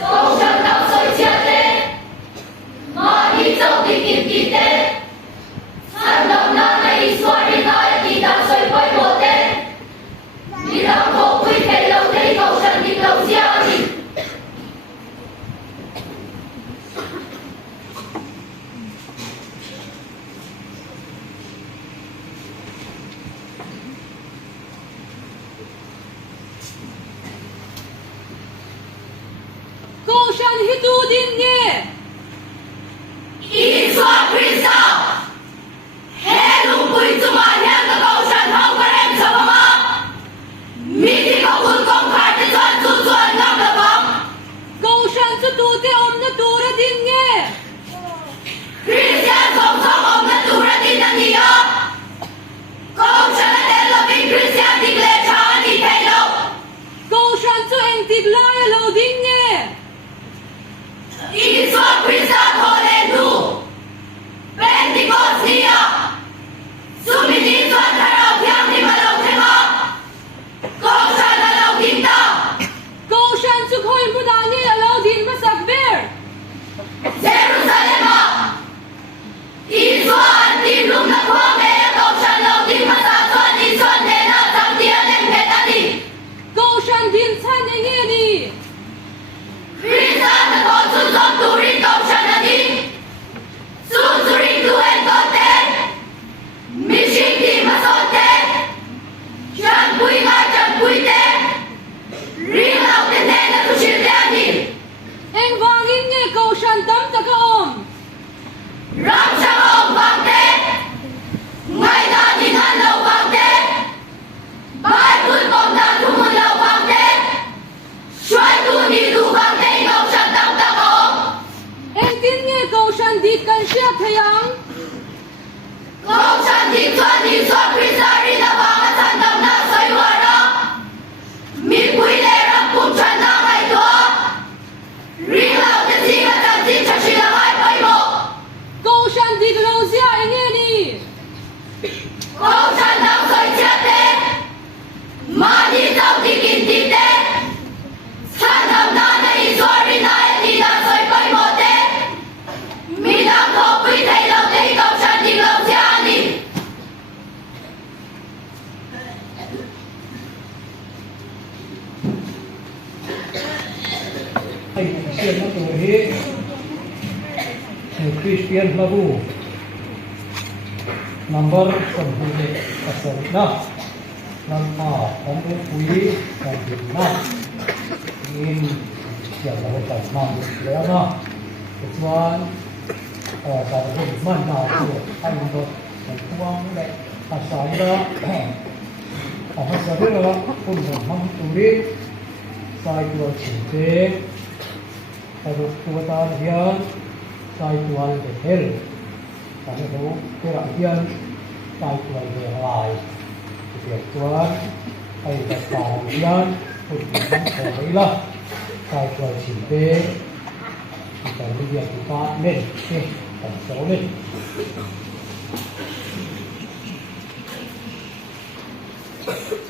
Câu chân đau sôi chia tê mà đi dâu đi kịp kịp tê Hãy đồng nà này xóa đi nói đi đau sôi quay bộ tê Đi đau khổ quy thế lâu tê câu chân đi lâu chia đi Câu chân hít tu din nghe Ý xóa quy sao Hê lùng quy chú mà nhang các câu chân hông có em cho bà mơ Mỹ thì có quân công khai thì doan chú doan ngắm là bóng Câu chân chú tu tê ôm na tu ra din nghe Christian không không ông đã tù ra tin năng gì đó Câu chân là tên là bình Christian thì lệ cho anh đi thay đâu Câu chân chú anh tịch lại lâu din nghe Ý xóa Christian hồ lên đủ Pentecost à Dù mình đi doan thả đầu thiang thì mà lâu thêm không Câu chân là lâu kim ta Câu chân chú khôi mu đá nghe lâu din mà sạc bèr Jerusalem à Ý xóa anh tìm lúc là khoa mẹ câu chân lâu tìm mà xa xuân đi xuân để nó thăm tia lên hết ta đi Câu chân din chân anh nghe đi Christian là con xuân xuân tù rin câu chân là đi Xuân tù rin tù hên con tên Mi sinh đi mà xuân tên Chân quý ngài chân quý tên Riêng lòng tên tên là tù chịu tên đi Anh vang in nghe câu chân tâm ta ka ôm Rắm sang ông vang tên Ngay ta nhìn hắn lâu vang tên Bài quân công ta thu mùi lâu vang tên Xoay tu đi đủ vang tên câu chân tâm ta ôm Anh tin nghe câu chân dit kan siya thayang Câu chân đi xuân đi xuân Christian đi ta vang ở sân tâm na xoay hoa đó Mi quý lê rắm cùng chân na ngày tua Riêng lòng tên gì mà chân gì chắc chỉ là hai bấy bộ Câu chân dit lâu siya anh nghe đi Câu chân đang xoay chết tên Mà đi dâu đi kìm tìm tên Sân tâm na này xóa đi này đi đang xoay bấy bộ tên Mi đang khổ quý thấy lâu tên câu chân đi lâu xa đi Ay, Christian na to hi. Christian labu. Number sambude asal na. Nama kamu pui sambil na. In siapa lepas nam lena. Kecuali kalau mana tu ay untuk tuang le asal na. Apa sahaja lah pun memang tulis Saitual Chhim Kalau kuatan hian Saitual behel Kalau kerak hian Saitual belai Việc tuan hay là tàu hian Pun memang khởi lah Saitual Chhim Kita lihat kita lên Tổng số lên Thank you.